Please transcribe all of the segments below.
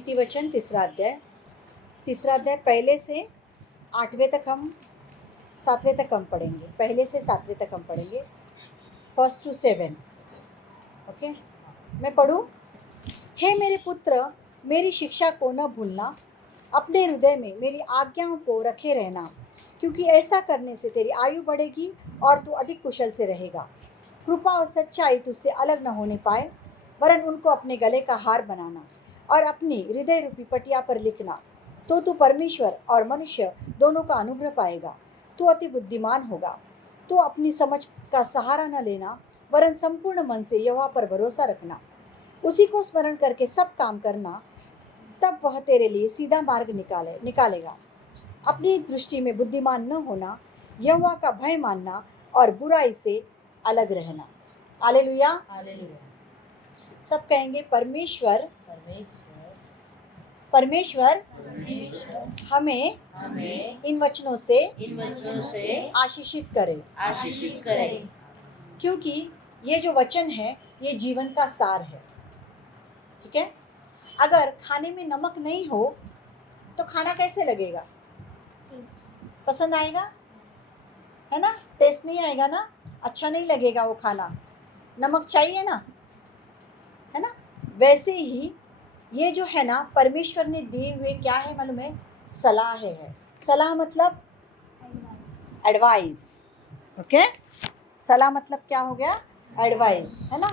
नीति वचन तीसरा अध्याय पहले से 8वें तक हम 7वें तक हम पढ़ेंगे। पहले से 7वें तक हम पढ़ेंगे, 1 to 7। ओके, मैं पढ़ूँ। हे मेरे पुत्र, मेरी शिक्षा को न भूलना, अपने हृदय में मेरी आज्ञाओं को रखे रहना, क्योंकि ऐसा करने से तेरी आयु बढ़ेगी और तू अधिक कुशल से रहेगा। कृपा और सच्चाई तुझसे अलग न होने पाए, वरन उनको अपने गले का हार बनाना और अपनी हृदय रूपी पटिया पर लिखना। तो तू परमेश्वर और मनुष्य दोनों का अनुग्रह पाएगा। तू अति बुद्धिमान होगा। तू अपनी समझ का सहारा न लेना, वरन संपूर्ण मन से यहोवा पर भरोसा रखना। उसी को स्मरण करके सब काम करना, तब वह तेरे लिए सीधा मार्ग निकालेगा। अपनी दृष्टि में बुद्धिमान न होना, यहोवा का भय मानना और बुराई से अलग रहना। हालेलुया। सब कहेंगे परमेश्वर हमें इन वचनों से आशीषित करे, क्योंकि ये जो वचन है ये जीवन का सार है। ठीक है, अगर खाने में नमक नहीं हो तो खाना कैसे लगेगा? पसंद आएगा? है ना, टेस्ट नहीं आएगा ना, अच्छा नहीं लगेगा वो खाना। नमक चाहिए ना, है ना। वैसे ही ये जो है ना, परमेश्वर ने दिए हुए क्या है मालूम है? सलाह है। सलाह मतलब एडवाइस। ओके, सलाह मतलब क्या हो गया? एडवाइस, है ना।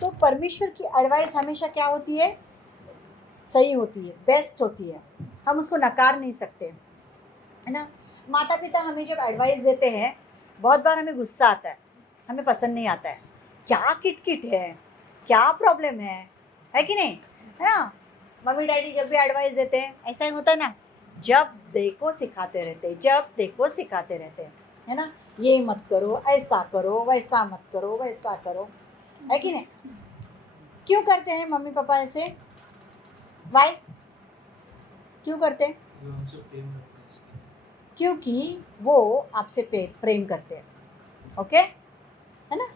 तो परमेश्वर की एडवाइस हमेशा क्या होती है? सही होती है, बेस्ट होती है। हम उसको नकार नहीं सकते, है ना। माता पिता हमें जब एडवाइस देते हैं, बहुत बार हमें गुस्सा आता है, हमें पसंद नहीं आता है। क्या किटकिट है, क्या प्रॉब्लम है कि नहीं, है ना। मम्मी डैडी जब भी एडवाइस देते हैं ऐसा ही होता है ना, जब देखो सिखाते रहते हैं, है ना। ये मत करो, ऐसा करो, वैसा मत करो, वैसा करो, है कि नहीं। क्यों करते हैं मम्मी पापा ऐसे? वाई? क्यों करते हैं? क्योंकि वो आपसे प्रेम करते हैं। ओके, है ना।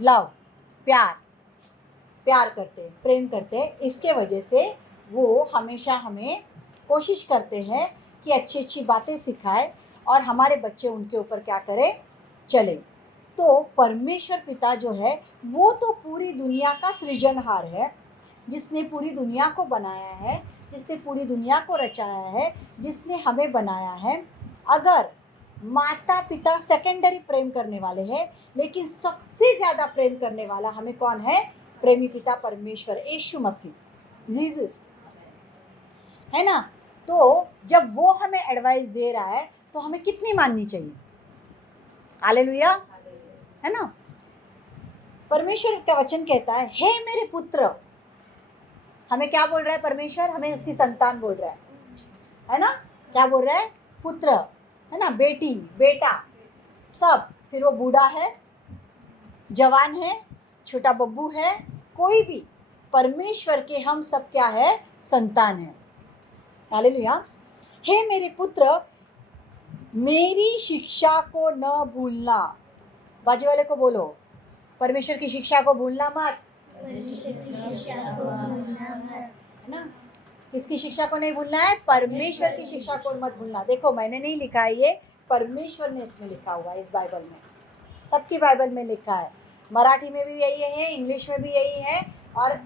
लव, प्यार करते हैं, प्रेम करते हैं। इसके वजह से वो हमेशा हमें कोशिश करते हैं कि अच्छी अच्छी बातें सिखाए और हमारे बच्चे उनके ऊपर क्या करें? चले। तो परमेश्वर पिता जो है वो तो पूरी दुनिया का सृजनहार है, जिसने पूरी दुनिया को बनाया है, जिसने पूरी दुनिया को रचाया है, जिसने हमें बनाया है। अगर माता पिता सेकेंडरी प्रेम करने वाले हैं, लेकिन सबसे ज़्यादा प्रेम करने वाला हमें कौन है? प्रेमी पिता परमेश्वर, यीशु मसीह, जीसस, है ना। तो जब वो हमें एडवाइस दे रहा है तो हमें कितनी माननी चाहिए? हालेलुया, है ना। परमेश्वर का वचन कहता है, हे मेरे पुत्र। हमें क्या बोल रहा है परमेश्वर? हमें उसकी संतान बोल रहा है ना। क्या बोल रहा है? पुत्र, है ना, बेटी, बेटा, सब। फिर वो बूढ़ा है, जवान है, छोटा बब्बू है, कोई भी, परमेश्वर के हम सब क्या है? संतान है। हालेलुया। हे मेरे पुत्र, मेरी शिक्षा को न भूलना। बाजू वाले को बोलो, परमेश्वर की शिक्षा को भूलना मत। है ना, किसकी शिक्षा को नहीं भूलना है? परमेश्वर की शिक्षा को मत भूलना। देखो मैंने नहीं लिखा है, ये परमेश्वर ने इसमें लिखा हुआ है, इस बाइबल में, सबकी बाइबल में लिखा है। मराठी में भी यही है, इंग्लिश में भी यही है और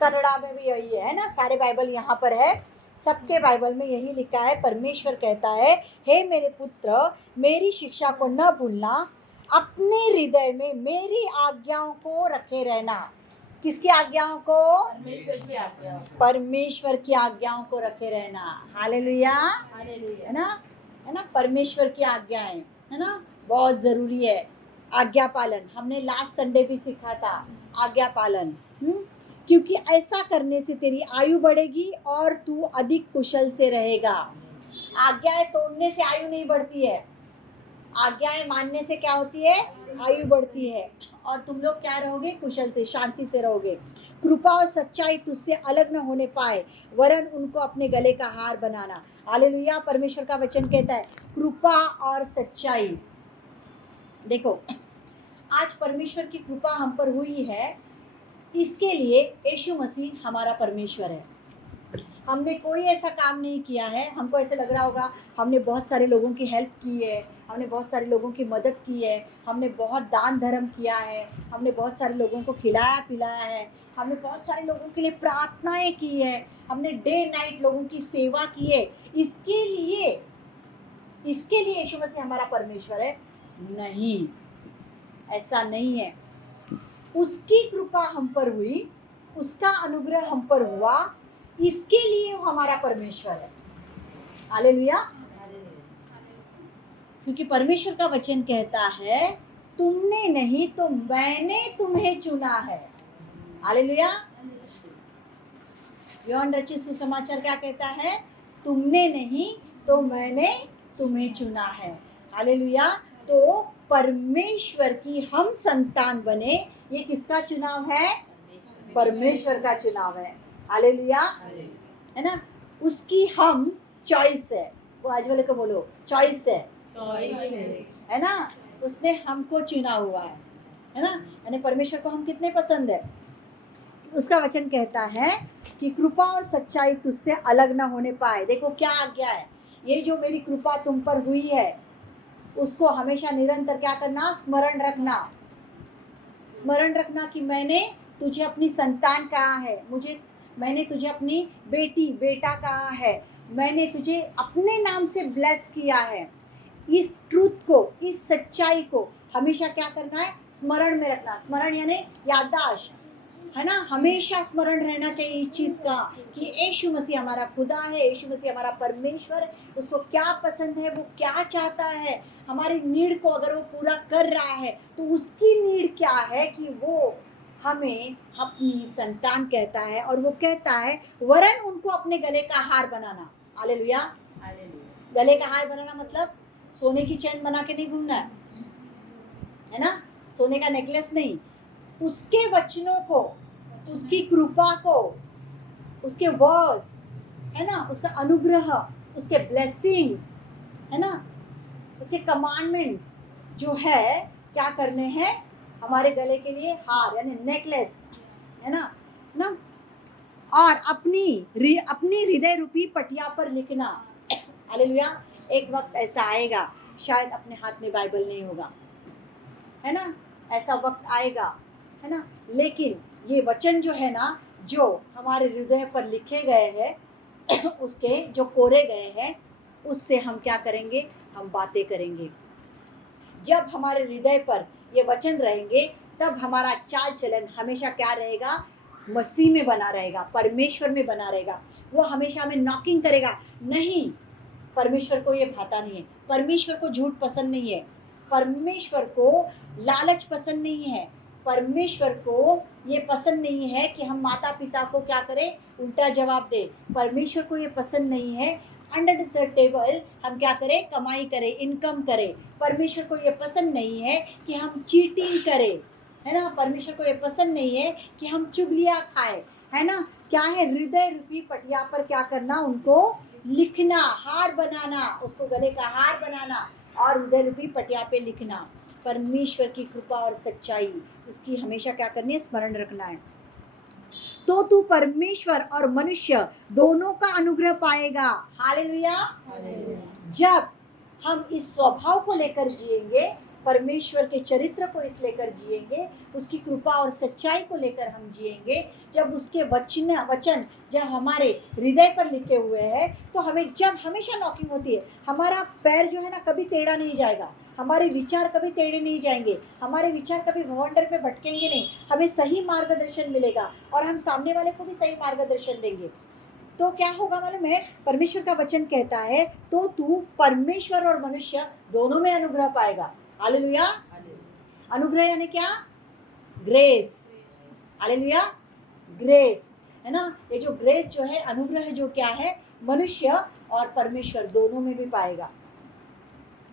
कन्नड़ा में भी यही है ना। सारे बाइबल यहाँ पर है, सबके बाइबल में यही लिखा है। परमेश्वर कहता है, हे मेरे पुत्र, मेरी शिक्षा को न भूलना, अपने हृदय में मेरी आज्ञाओं को रखे रहना। किसकी आज्ञाओं को? परमेश्वर की आज्ञाओं को रखे रहना। हालेलुया, है ना, है ना। परमेश्वर की आज्ञाएं, है ना, बहुत जरूरी है। आज्ञा पालन हमने लास्ट संडे भी सीखा था, आज्ञा पालन। क्योंकि ऐसा करने से तेरी आयु बढ़ेगी और तू अधिक कुशल से रहेगा। आज्ञाएं तोड़ने से आयु नहीं बढ़ती है, आज्ञाएं मानने से क्या होती है? आयु बढ़ती है और तुम लोग क्या रहोगे? कुशल से, शांति से रहोगे। कृपा और सच्चाई तुझसे अलग न होने पाए, वरन उनको अपने गले का हार बनाना। हालेलुया। परमेश्वर का वचन कहता है कृपा और सच्चाई। देखो, आज परमेश्वर की कृपा हम पर हुई है, इसके लिए यीशु मसीह हमारा परमेश्वर है। हमने कोई ऐसा काम नहीं किया है, हमको ऐसे लग रहा होगा हमने बहुत सारे लोगों की हेल्प की है, हमने बहुत सारे लोगों की मदद की है, हमने बहुत दान धर्म किया है, हमने बहुत सारे लोगों को खिलाया पिलाया है, हमने बहुत सारे लोगों के लिए प्रार्थनाएं की है, हमने डे नाइट लोगों की सेवा की है, इसके लिए यीशु मसीह हमारा परमेश्वर है? नहीं, ऐसा नहीं है। उसकी कृपा हम पर हुई, उसका अनुग्रह हम पर हुआ, इसके लिए वो हमारा परमेश्वर है। हालेलुया। क्योंकि परमेश्वर का वचन कहता है तुमने नहीं तो मैंने तुम्हें चुना है। हालेलुया। यूहन्ना रचित सुसमाचार क्या कहता है? तुमने नहीं तो मैंने तुम्हें चुना है। हालेलुया। तो परमेश्वर की हम संतान बने, ये किसका चुनाव है? परमेश्वर का चुनाव है। हालेलुया, है ना। उसकी हम चॉइस है। वो आज वाले को बोलो, चॉइस है ना। उसने हमको चुना हुआ है ना। यानी परमेश्वर को हम कितने पसंद है। उसका वचन कहता है कि कृपा और सच्चाई तुझसे अलग ना होने पाए। देखो क्या आज्ञा है, ये जो मेरी कृपा तुम पर हुई है उसको हमेशा निरंतर क्या करना? स्मरण रखना। स्मरण रखना कि मैंने तुझे अपनी संतान कहा है, मैंने तुझे अपनी बेटी बेटा कहा है, मैंने तुझे अपने नाम से ब्लेस किया है। इस ट्रूथ को, इस सच्चाई को हमेशा क्या करना है? स्मरण में रखना। स्मरण यानी याददाश्त, है ना। हमेशा स्मरण रहना चाहिए इस चीज़ का कि यीशु मसीह हमारा खुदा है, यीशु मसीह हमारा परमेश्वर है। उसको क्या पसंद है, वो क्या चाहता है, हमारी नीड को अगर वो पूरा कर रहा है तो उसकी नीड क्या है कि वो हमें अपनी संतान कहता है। और वो कहता है वरन उनको अपने गले का हार बनाना। हालेलुया। गले का हार बनाना मतलब सोने की चेन बना के नहीं घूमना है ना, सोने का नेकलेस नहीं। उसके वचनों को, उसकी कृपा को, उसके वर्ड्स, है ना, उसका अनुग्रह, उसके ब्लेसिंग्स, है ना, उसके कमांडमेंट्स जो है क्या करने हैं? हमारे गले के लिए हार यानी नेकलेस, है ना। और अपनी हृदय रूपी पटिया पर लिखना। हालेलुया। एक वक्त ऐसा आएगा, शायद अपने हाथ में बाइबल नहीं होगा, है ना, ऐसा वक्त आएगा, है ना। लेकिन ये वचन जो है ना, जो हमारे हृदय पर लिखे गए हैं उसके जो कोरे गए हैं, उससे हम क्या करेंगे? हम बातें करेंगे। जब हमारे हृदय पर ये वचन रहेंगे तब हमारा चाल चलन हमेशा क्या रहेगा? मसीह में बना रहेगा, परमेश्वर में बना रहेगा। वो हमेशा हमें नॉकिंग करेगा। नहीं, परमेश्वर को ये भाता नहीं है, परमेश्वर को झूठ पसंद नहीं है, परमेश्वर को लालच पसंद नहीं है, परमेश्वर को ये पसंद नहीं है कि हम माता पिता को क्या करें? उल्टा जवाब दे। परमेश्वर को ये पसंद नहीं है अंडर द टेबल हम क्या करें? कमाई करें, इनकम करें। परमेश्वर को ये पसंद नहीं है कि हम चीटिंग करें, है ना। परमेश्वर को ये पसंद नहीं है कि हम चुगलियाँ खाएं, है ना। क्या है? हृदय रूपी पटिया पर क्या करना? उनको लिखना, हार बनाना, उसको गले का हार बनाना और हृदय रूपी पटिया पे लिखना। परमेश्वर की कृपा और सच्चाई उसकी हमेशा क्या करनी है? स्मरण रखना है। तो तू परमेश्वर और मनुष्य दोनों का अनुग्रह पाएगा। हालेलुया। जब हम इस स्वभाव को लेकर जिएंगे, परमेश्वर के चरित्र को इस लेकर जिएंगे, उसकी कृपा और सच्चाई को लेकर हम जिएंगे, जब उसके वचन जब हमारे हृदय पर लिखे हुए हैं, तो हमें जब हमेशा नॉकिंग होती है, हमारा पैर जो है ना कभी टेढ़ा नहीं जाएगा, हमारे विचार कभी टेढ़े नहीं जाएंगे, हमारे विचार कभी भवंडर पे भटकेंगे नहीं, हमें सही मार्गदर्शन मिलेगा और हम सामने वाले को भी सही मार्गदर्शन देंगे। तो क्या होगा मालूम है? परमेश्वर का वचन कहता है तो तू परमेश्वर और मनुष्य दोनों में अनुग्रह पाएगा। हालेलुया। अनुग्रह यानी क्या? ग्रेस। हालेलुया। ग्रेस, है ना। ये जो ग्रेस जो है, अनुग्रह जो क्या है? मनुष्य और परमेश्वर दोनों में भी पाएगा।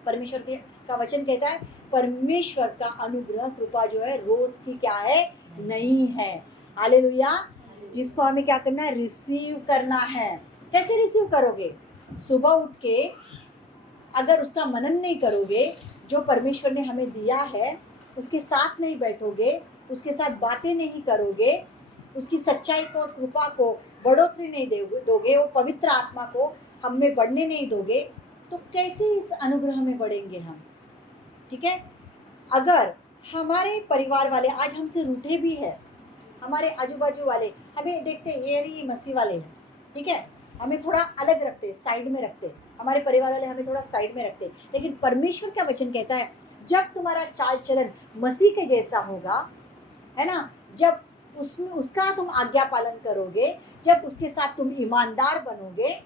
परमेश्वर का वचन कहता है परमेश्वर का अनुग्रह कृपा जो है रोज की क्या है? नहीं है। हालेलुया। जिसको हमें क्या करना है? रिसीव करना है। कैसे रिसीव करोगे? सुबह उठ के अगर उसका मनन नहीं करोगे, जो परमेश्वर ने हमें दिया है उसके साथ नहीं बैठोगे, उसके साथ बातें नहीं करोगे, उसकी सच्चाई को और कृपा को बढ़ोतरी नहीं दोगे, वो पवित्र आत्मा को हम में बढ़ने नहीं दोगे, तो कैसे इस अनुग्रह में बढ़ेंगे हम? ठीक है, अगर हमारे परिवार वाले आज हमसे रूठे भी है, हमारे आजू बाजू वाले हमें देखते ये रही मसीह वाले हैं, ठीक है, हमें थोड़ा अलग रखते, साइड में रखते, हमारे परिवार वाले हमें थोड़ा साइड में रखते, लेकिन परमेश्वर का वचन कहता है जब तुम्हारा चाल चलन मसीह के जैसा होगा, है ना, जब उसमें उसका तुम आज्ञा पालन करोगे, जब उसके साथ तुम ईमानदार बनोगे,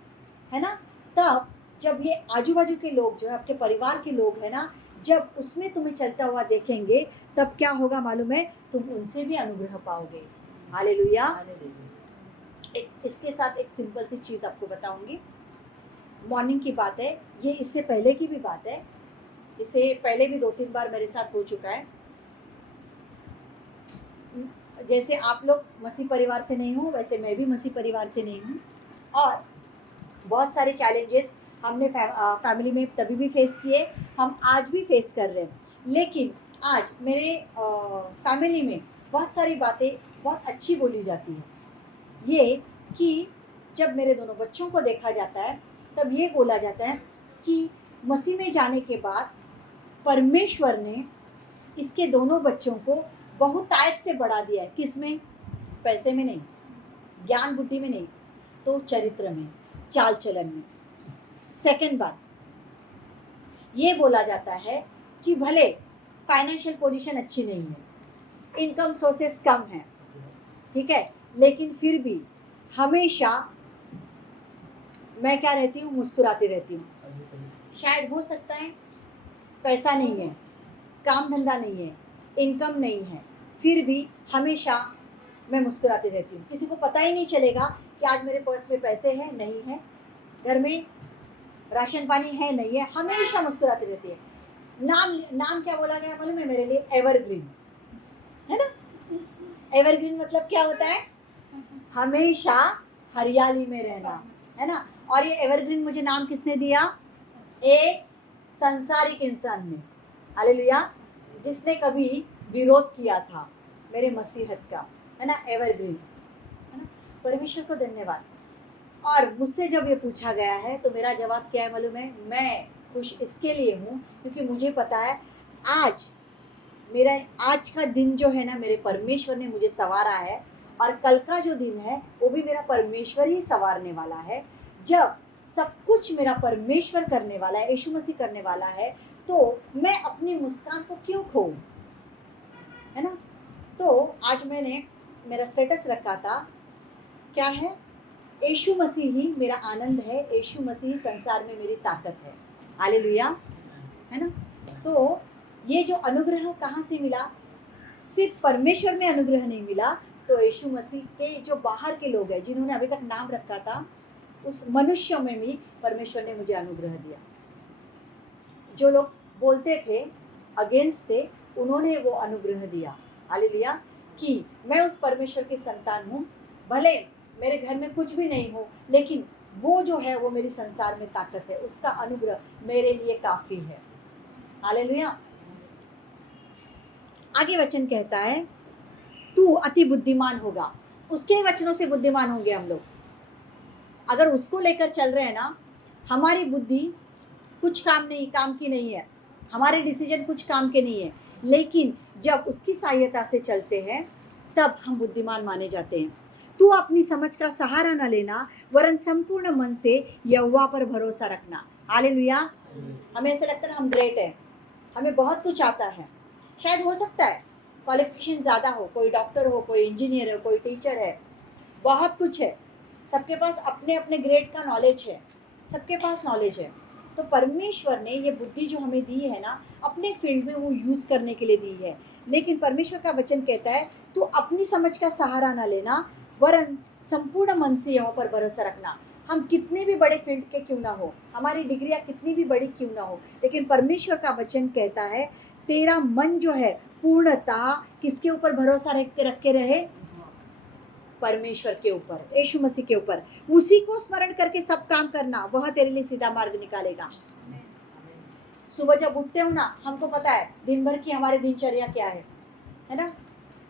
है ना, तब जब ये आजू बाजू के लोग जो है, आपके परिवार के लोग है ना, जब उसमें तुम्हें चलता हुआ देखेंगे, तब क्या होगा मालूम है? तुम उनसे भी अनुग्रह पाओगे। हालेलुया। इसके साथ एक सिंपल सी चीज़ आपको बताऊंगी। मॉर्निंग की बात है, ये इससे पहले की भी बात है, इससे पहले भी 2-3 बार मेरे साथ हो चुका है। जैसे आप लोग मसीह परिवार से नहीं हो, वैसे मैं भी मसीह परिवार से नहीं हूँ, और बहुत सारे चैलेंजेस हमने फैमिली में तभी भी फेस किए, हम आज भी फेस कर रहे हैं। लेकिन आज मेरे फैमिली में बहुत सारी बातें बहुत अच्छी बोली जाती है। ये कि जब मेरे दोनों बच्चों को देखा जाता है, तब ये बोला जाता है कि मसीह में जाने के बाद परमेश्वर ने इसके दोनों बच्चों को बहुतायत से बढ़ा दिया है। किस में? पैसे में नहीं, ज्ञान बुद्धि में नहीं, तो चरित्र में, चाल चलन में। सेकंड बात, ये बोला जाता है कि भले फाइनेंशियल पोजीशन अच्छी नहीं है, इनकम सोर्सेस कम है, ठीक है, लेकिन फिर भी हमेशा मैं क्या रहती हूँ? मुस्कुराती रहती हूँ। शायद हो सकता है पैसा नहीं है, काम धंधा नहीं है, इनकम नहीं है, फिर भी हमेशा मैं मुस्कुराती रहती हूँ। किसी को पता ही नहीं चलेगा कि आज मेरे पर्स में पैसे हैं नहीं है, घर में राशन पानी है नहीं है, हमेशा मुस्कुराती रहती है। नाम क्या बोला गया मालूम है मेरे लिए? एवरग्रीन, है ना। एवरग्रीन मतलब क्या होता है? हमेशा हरियाली में रहना, है ना। और ये एवरग्रीन मुझे नाम किसने दिया? एक संसारिक इंसान ने, हालेलुया, जिसने कभी विरोध किया था मेरे मसीहत का, है ना, एवरग्रीन, है ना। परमेश्वर को धन्यवाद। और मुझसे जब ये पूछा गया है तो मेरा जवाब क्या है मालूम है? मैं खुश इसके लिए हूँ क्योंकि मुझे पता है आज का दिन जो है ना, मेरे परमेश्वर ने मुझे संवारा है, और कल का जो दिन है वो भी मेरा परमेश्वर ही संवारने वाला है। जब सब कुछ मेरा परमेश्वर करने वाला है, यीशु मसीह करने वाला है, तो मैं अपनी मुस्कान को क्यों खोऊं, है ना। तो आज मैंने मेरा स्टेटस रखा था, क्या है? यीशु मसीह ही मेरा आनंद है, यीशु मसीह संसार में मेरी ताकत है। हालेलुया, है ना। तो ये जो अनुग्रह कहाँ से मिला? सिर्फ परमेश्वर में अनुग्रह नहीं मिला, तो यीशु मसीह के जो बाहर के लोग हैं, जिन्होंने अभी तक नाम रखा था, उस मनुष्य में भी परमेश्वर ने मुझे अनुग्रह दिया। जो लोग बोलते थे, अगेंस्ट थे, उन्होंने वो अनुग्रह दिया। हालेलुया, कि मैं उस परमेश्वर की संतान हूँ, भले मेरे घर में कुछ भी नहीं हो, लेकिन वो जो है वो मेरी संसार में ताकत है, उसका अनुग्रह मेरे लिए काफ़ी है। हालेलुया। आगे वचन कहता है, तू अति बुद्धिमान होगा। उसके वचनों से बुद्धिमान होंगे हम लोग। अगर उसको लेकर चल रहे हैं ना, हमारी बुद्धि कुछ काम की नहीं है, हमारे डिसीजन कुछ काम के नहीं है, लेकिन जब उसकी सहायता से चलते हैं तब हम बुद्धिमान माने जाते हैं। तू अपनी समझ का सहारा न लेना, वरन संपूर्ण मन से यहोवा पर भरोसा रखना। हालेलुया। हमें ऐसा लगता है हम ग्रेट हैं, हमें बहुत कुछ आता है। शायद हो सकता है क्वालिफिकेशन ज़्यादा हो, कोई डॉक्टर हो, कोई इंजीनियर हो, कोई टीचर है, बहुत कुछ है, सबके पास अपने अपने ग्रेड का नॉलेज है, सबके पास नॉलेज है। तो परमेश्वर ने ये बुद्धि जो हमें दी है ना, अपने फील्ड में वो यूज़ करने के लिए दी है। लेकिन परमेश्वर का वचन कहता है, तू अपनी समझ का सहारा ना लेना, वरन संपूर्ण मन से यहोवा पर भरोसा रखना। हम कितने भी बड़े फील्ड के क्यों ना हो, हमारी डिग्रियां कितनी भी बड़ी क्यों ना हो, लेकिन परमेश्वर का वचन कहता है, तेरा मन जो है पूर्णतः किसके ऊपर भरोसा रख के रहे? परमेश्वर के ऊपर, यीशु मसीह के ऊपर। उसी को स्मरण करके सब काम करना, वह तेरे लिए सीधा मार्ग निकालेगा। सुबह जब उठते हो ना, हमको पता है दिन भर की हमारी दिनचर्या क्या है ना।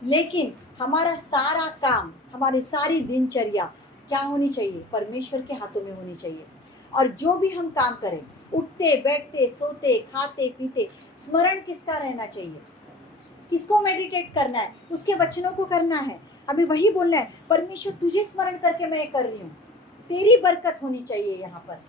लेकिन हमारा सारा काम, हमारी सारी दिनचर्या क्या होनी चाहिए? परमेश्वर के हाथों में होनी चाहिए। और जो भी हम काम करें, उठते बैठते सोते खाते पीते, स्मरण किसका रहना चाहिए? किसको मेडिटेट करना है? उसके वचनों को करना है। हमें वही बोलना है, परमेश्वर तुझे स्मरण करके मैं कर रही हूँ, तेरी बरकत होनी चाहिए यहाँ पर,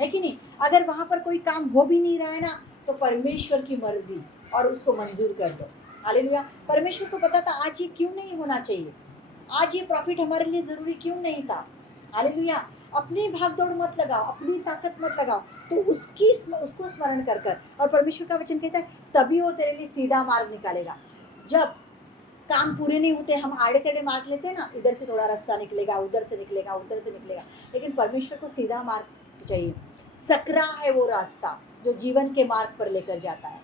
है कि नहीं? अगर वहाँ पर कोई काम हो भी नहीं रहा है ना, तो परमेश्वर की मर्जी और उसको मंजूर कर दो। हालेलुया। परमेश्वर को पता था आज ये क्यों नहीं होना चाहिए, आज ये प्रॉफिट हमारे लिए जरूरी क्यों नहीं था। हालेलुया। अपनी भाग दौड़ मत लगाओ, अपनी ताकत मत लगाओ, तो उसको स्मरण कर कर। और परमेश्वर का वचन कहता है तभी वो तेरे लिए सीधा मार्ग निकालेगा। जब काम पूरे नहीं होते, हम आड़े टेढ़े मार्ग लेते हैं ना, इधर से थोड़ा रास्ता निकलेगा, उधर से निकलेगा, उधर से निकलेगा, लेकिन परमेश्वर को सीधा मार्ग चाहिए। सकरा है वो रास्ता जो जीवन के मार्ग पर लेकर जाता है।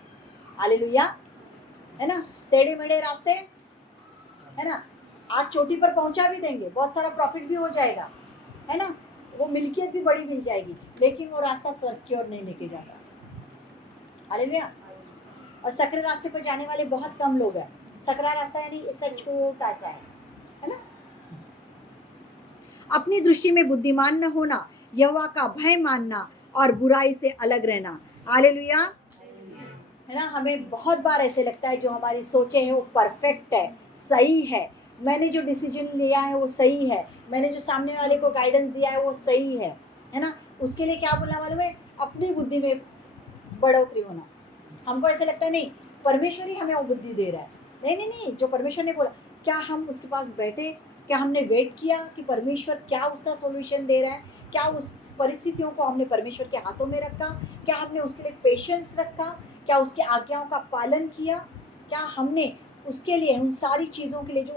हालेलुया, है ना? टेढ़े मेढ़े रास्ते, है ना, आज चोटी पर पहुंचा भी देंगे, बहुत सारा प्रॉफिट भी हो जाएगा, है ना, वो मिल्कियत भी बड़ी मिल जाएगी, लेकिन वो रास्ता स्वर्ग की ओर नहीं लेके जाता। हालेलुया। और सकरे रास्ते पर जाने वाले बहुत कम लोग हैं। सकरा रास्ता यानी ऐसा छोटा सा है ना। अपनी दृष्टि में बुद्धिमान न होना, यहोवा का भय मानना और बुराई से अलग रहना। हालेलुया, है ना। हमें बहुत बार ऐसे लगता है जो हमारी सोचें हैं वो परफेक्ट है, सही है, मैंने जो डिसीजन लिया है वो सही है, मैंने जो सामने वाले को गाइडेंस दिया है वो सही है ना। उसके लिए क्या बोलना मालूम है? अपनी बुद्धि में बढ़ोतरी होना। हमको ऐसे लगता है नहीं, परमेश्वर ही हमें वो बुद्धि दे रहा है। नहीं नहीं नहीं, जो परमेश्वर ने बोला, क्या हम उसके पास बैठे, क्या हमने वेट किया कि परमेश्वर क्या उसका सॉल्यूशन दे रहा है? क्या उस परिस्थितियों को हमने परमेश्वर के हाथों में रखा? क्या हमने उसके लिए पेशेंस रखा? क्या उसकी आज्ञाओं का पालन किया? क्या हमने उसके लिए, उन सारी चीज़ों के लिए जो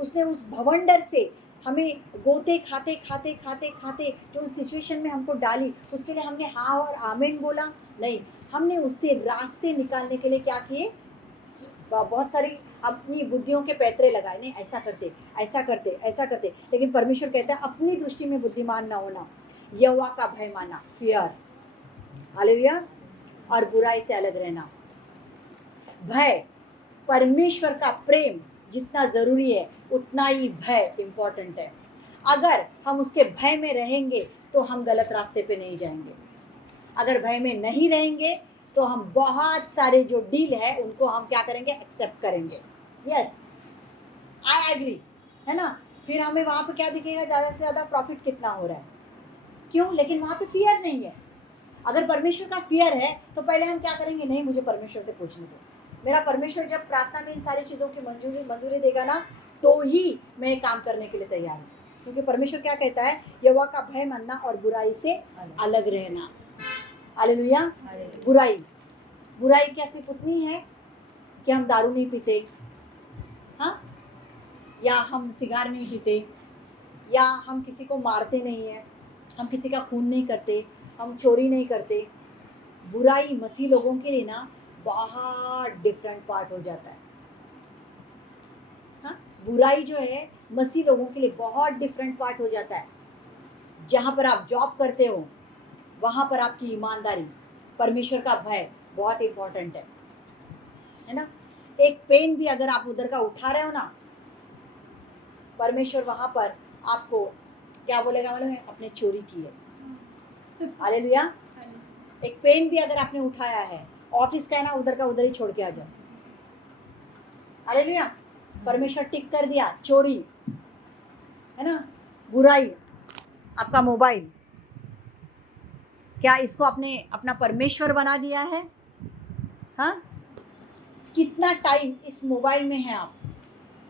उसने उस भवंडर से हमें गोते खाते खाते खाते खाते जो उस सिचुएशन में हमको डाली, उसके लिए हमने हाँ और आमीन बोला? नहीं, हमने उससे रास्ते निकालने के लिए क्या किए? बहुत सारी अपनी बुद्धियों के पैतरे लगाए, नहीं ऐसा करते ऐसा करते ऐसा करते। लेकिन परमेश्वर कहता है अपनी दृष्टि में बुद्धिमान ना होना, यहोवा का भय माना, फियर। हालेलुया। और बुराई से अलग रहना। भय, परमेश्वर का प्रेम जितना जरूरी है उतना ही भय इंपॉर्टेंट है। अगर हम उसके भय में रहेंगे तो हम गलत रास्ते पे नहीं जाएंगे। अगर भय में नहीं रहेंगे तो हम बहुत सारे जो डील है उनको हम क्या करेंगे? एक्सेप्ट करेंगे। यस, आई एग्री, है ना। फिर हमें वहाँ पे क्या दिखेगा? ज़्यादा से ज़्यादा प्रॉफिट कितना हो रहा है, क्यों? लेकिन वहाँ पे फियर नहीं है। अगर परमेश्वर का फियर है तो पहले हम क्या करेंगे? नहीं, मुझे परमेश्वर से पूछने दो, मेरा परमेश्वर जब प्रार्थना में इन सारी चीज़ों की मंजूरी देगा ना, तो ही मैं काम करने के लिए तैयार हूँ। क्योंकि परमेश्वर क्या कहता है? यहोवा का भय मानना और बुराई से अलग रहना। हालेलुया। बुराई, बुराई क्या सिर्फ उतनी है कि हम दारू नहीं पीते, हाँ, या हम सिगार नहीं पीते, या हम किसी को मारते नहीं है, हम किसी का खून नहीं करते, हम चोरी नहीं करते। बुराई मसीह लोगों के लिए ना बहुत डिफरेंट पार्ट हो जाता है। हाँ, बुराई जो है मसीह लोगों के लिए बहुत डिफरेंट पार्ट हो जाता है। जहाँ पर आप जॉब करते हो वहाँ पर आपकी ईमानदारी, परमेश्वर का भय बहुत इम्पोर्टेंट है ना। एक पेन भी अगर आप उधर का उठा रहे हो ना, परमेश्वर वहाँ पर आपको क्या बोलेगा मालूम है? आपने चोरी की है। हालेलुया। एक पेन भी अगर आपने उठाया है, ऑफिस का है ना, उधर का उधर ही छोड़ के आ जाओ। हालेलुया। परमेश्वर टिक कर दिया, चोरी, है ना, बुराई, आपका मोबाइल, क्या इसको आपने अपना परमेश्वर बना दिया है? हाँ, कितना टाइम इस मोबाइल में है आप?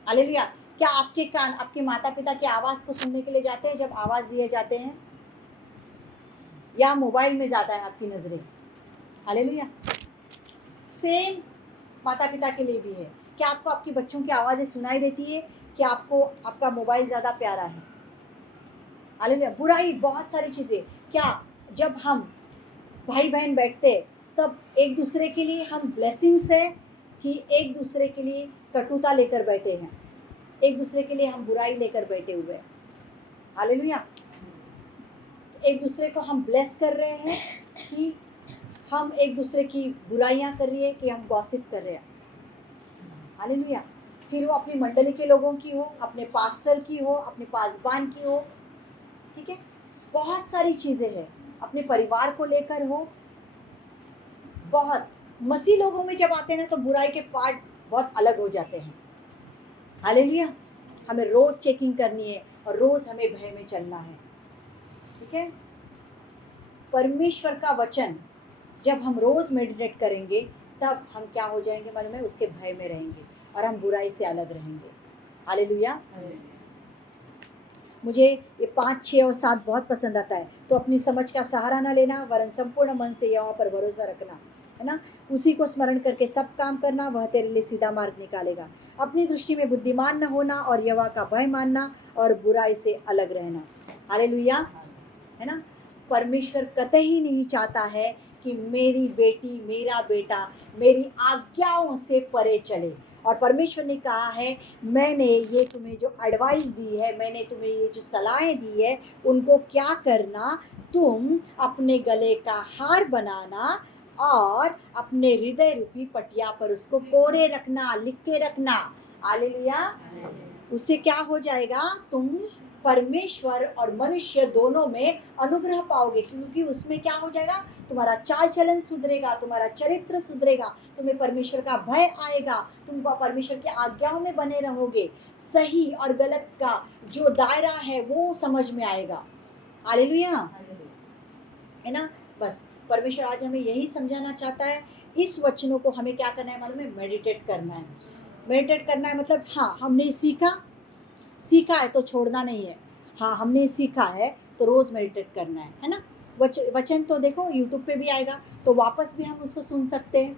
हालेलुया। क्या आपके कान आपके माता पिता की आवाज़ को सुनने के लिए जाते हैं जब आवाज़ दिए जाते हैं, या मोबाइल में ज़्यादा है आपकी नज़रें? हालेलुया। सेम माता पिता के लिए भी है। क्या आपको आपके बच्चों की आवाज़ें सुनाई देती है कि आपको आपका मोबाइल ज़्यादा प्यारा है? हालेलुया। बुराई, बहुत सारी चीज़ें। क्या जब हम भाई बहन बैठते तब एक दूसरे के लिए हम ब्लेसिंग्स है कि एक दूसरे के लिए कटुता लेकर बैठे हैं, एक दूसरे के लिए हम बुराई लेकर बैठे हुए हैं? हालेलुया। एक दूसरे को हम ब्लेस कर रहे हैं कि हम एक दूसरे की बुराइयां कर रही है, कि हम गॉसिप कर रहे हैं? हालेलुया। फिर वो अपनी मंडली के लोगों की हो, अपने पास्टर की हो, अपने पासबान की हो, ठीक है, बहुत सारी चीज़ें हैं, अपने परिवार को लेकर हो, बहुत। मसीह लोगों में जब आते हैं ना तो बुराई के पार्ट बहुत अलग हो जाते हैं। हालेलुया। हमें रोज चेकिंग करनी है और रोज हमें भय में चलना है, ठीक है। परमेश्वर का वचन जब हम रोज मेडिटेट करेंगे तब हम क्या हो जाएंगे, मन में उसके भय में रहेंगे और हम बुराई से अलग रहेंगे। हालेलुया। मुझे ये 5, 6 और 7 बहुत पसंद आता है। तो अपनी समझ का सहारा न लेना, वरन संपूर्ण मन से यहोवा पर भरोसा रखना, है ना। उसी को स्मरण करके सब काम करना, वह तेरे लिए सीधा मार्ग निकालेगा। अपनी दृष्टि में बुद्धिमान न होना और यहोवा का भय मानना और बुराई से अलग रहना। हालेलुया, है ना। परमेश्वर कतई नहीं चाहता है कि मेरी बेटी, मेरा बेटा मेरी आज्ञाओं से परे चले। और परमेश्वर ने कहा है, मैंने ये तुम्हें जो एडवाइस दी है, मैंने तुम्हें ये जो सलाहें दी है, उनको क्या करना, तुम अपने गले का हार बनाना और अपने हृदय रूपी पटिया पर उसको कोरे रखना, लिख के रखना। हालेलुया। उससे क्या हो जाएगा, तुम परमेश्वर और मनुष्य दोनों में अनुग्रह पाओगे, क्योंकि उसमें क्या हो जाएगा, तुम्हारा चाल चलन सुधरेगा, तुम्हारा चरित्र सुधरेगा, तुम्हें परमेश्वर का भय आएगा, तुम परमेश्वर की आज्ञाओं में बने रहोगे, सही और गलत का जो दायरा है वो समझ में आएगा। हालेलुया, है ना। बस परमेश्वर आज हमें यही समझाना चाहता है। इस वचनों को हमें क्या करना है, मालूम है, मेडिटेट करना है। मेडिटेट करना है मतलब, हाँ हमने सीखा है तो छोड़ना नहीं है। हाँ हमने सीखा है तो रोज़ मेडिटेट करना है ना। वचन तो देखो यूट्यूब पे भी आएगा, तो वापस भी हम उसको सुन सकते हैं,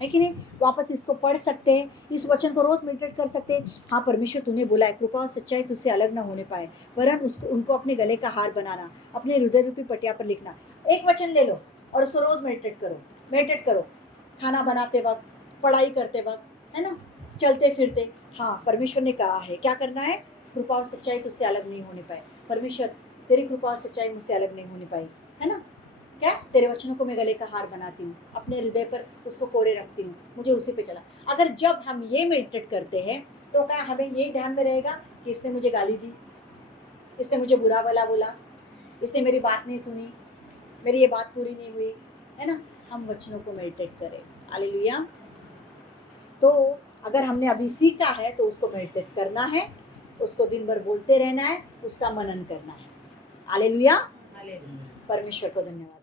है कि नहीं। वापस इसको पढ़ सकते हैं, इस वचन को रोज़ मेडिटेट कर सकते हैं। हाँ परमेश्वर तूने बोला है, कृपा और सच्चाई तुझसे अलग ना होने पाए, वरन उसको उनको अपने गले का हार बनाना, अपने हृदय रूपी पटिया पर लिखना। एक वचन ले लो और उसको रोज़ मेडिटेट करो, खाना बनाते वक्त, पढ़ाई करते वक्त, है ना, चलते फिरते। हाँ परमेश्वर ने कहा है क्या करना है, कृपा और सच्चाई तुझसे अलग नहीं होने पाए। परमेश्वर तेरी कृपा और सच्चाई मुझसे अलग नहीं होने पाई, है ना। क्या, तेरे वचनों को मैं गले का हार बनाती हूँ, अपने हृदय पर उसको कोरे रखती हूँ, मुझे उसी पे चला। अगर जब हम ये मेडिटेट करते हैं तो क्या हमें यही ध्यान में रहेगा कि इसने मुझे गाली दी, इसने मुझे बुरा भला बोला, इसने मेरी बात नहीं सुनी, मेरी ये बात पूरी नहीं हुई, है ना। हम वचनों को मेडिटेट करें। हालेलुया। तो अगर हमने अभी सीखा है तो उसको मेडिटेट करना है, उसको दिन भर बोलते रहना है, उसका मनन करना है। हालेलुया। परमेश्वर को धन्यवाद।